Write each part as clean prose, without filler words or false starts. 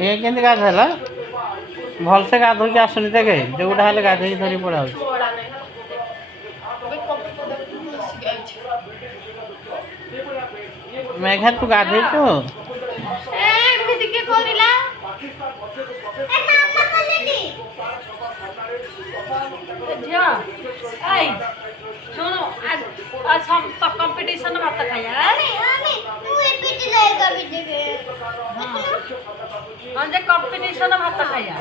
ये केमती गाधेला भलसे गाधोक आसुनी देखे जोटा हेल्ले गाधे धरी पड़ा मेघा तू गाधेचु कंपटीशन भात खाया कंपटीशन भात खाया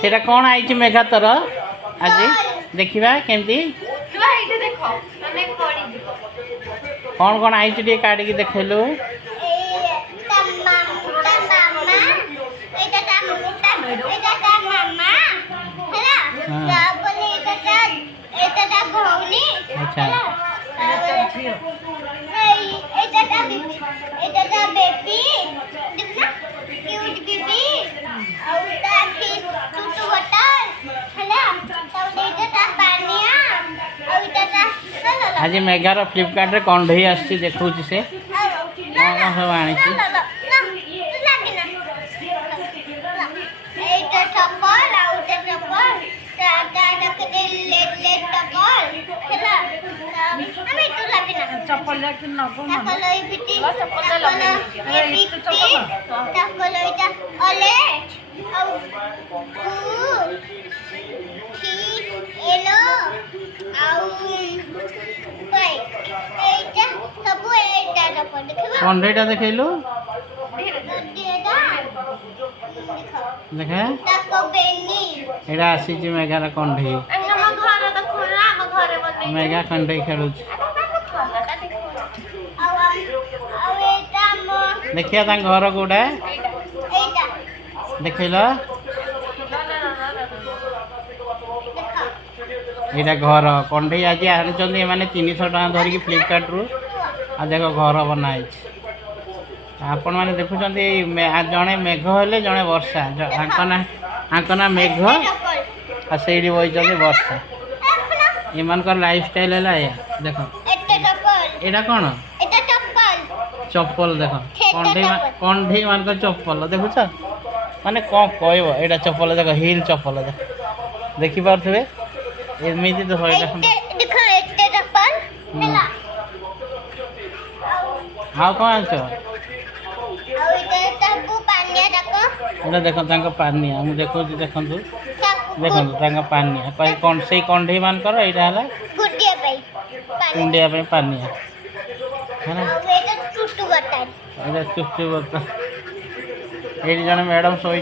सेटा कौन आई मेघा तोर आज देखा केमती कौन कौन आई काढ़ी देखलु अच्छा आज मेघार फ्लिपकार्ट रे कंढई आसी देखा से कौन कौन सब आनी चप्पल कंढईटा देखलु देखे एटा आसी मेघार कंढई मेघा कंढई खेलु देखिए घर कौटा देखल यहाँ घर कंढई आज आनी मैंने 300 टका धरिकी फ्लिपकार्ट रु आ देख घर बनाई आपण मैंने देखुं जड़े मेघ हेले जड़े वर्षा आंकना मेघ आ से बही वर्षा एमान लाइफ स्टाइल है या देख यहाँ कौन चप्पल देख कंढई मान चप्पल देखुच माने कौन कह यहाँ चप्पल देख हिल चप्पल देख देखिपे एमती तो हाँ कौन आंच देख पानिया मुझे देखो देखु देखो पानिया कौन से कंढई मान यहाँ कुंडिया पानिया है ना चुचु बर्तन ये जन मैडम शोई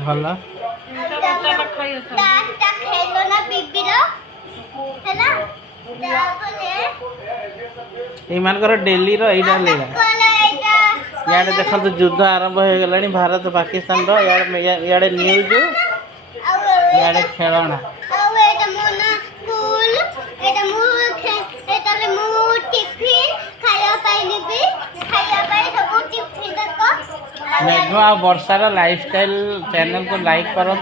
भल ये डेली याडे देखो युद्ध आरंभ हो गला भारत पाकिस्तान याडे न्यूज याडे खेलना मेघ आ वर्षार लाइफस्टाइल चैनल को लाइक करूँ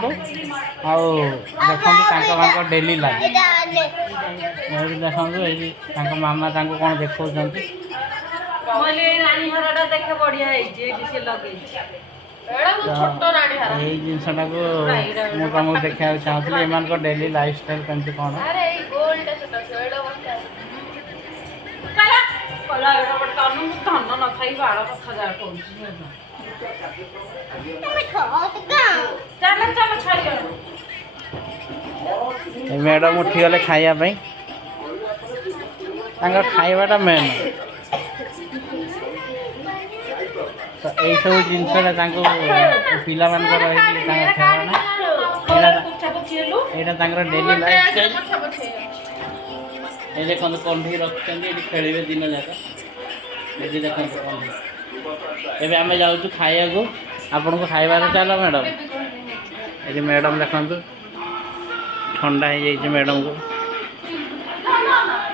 देखो डेली लाइफ देखो मामा कौन देखा यही जिनसा को मुझे देखा चाहूँगी एम डेली लाइफस्टाइल कमी कौन मैडम उठीगले खायापी खाइबाटा मेन तो यही सब जिनसा पिला खेलना डेली लाइफस्टाइल ये देखो कंढी रखते खेल दिन जाक ये देखो कंढी एवं आम जाऊँ खाया को आपन को खाइबार चल मैडम ये मैडम देखो ठंडा हो जाए मैडम को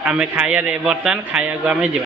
आम खाया बर्तमान खाया को आम जा।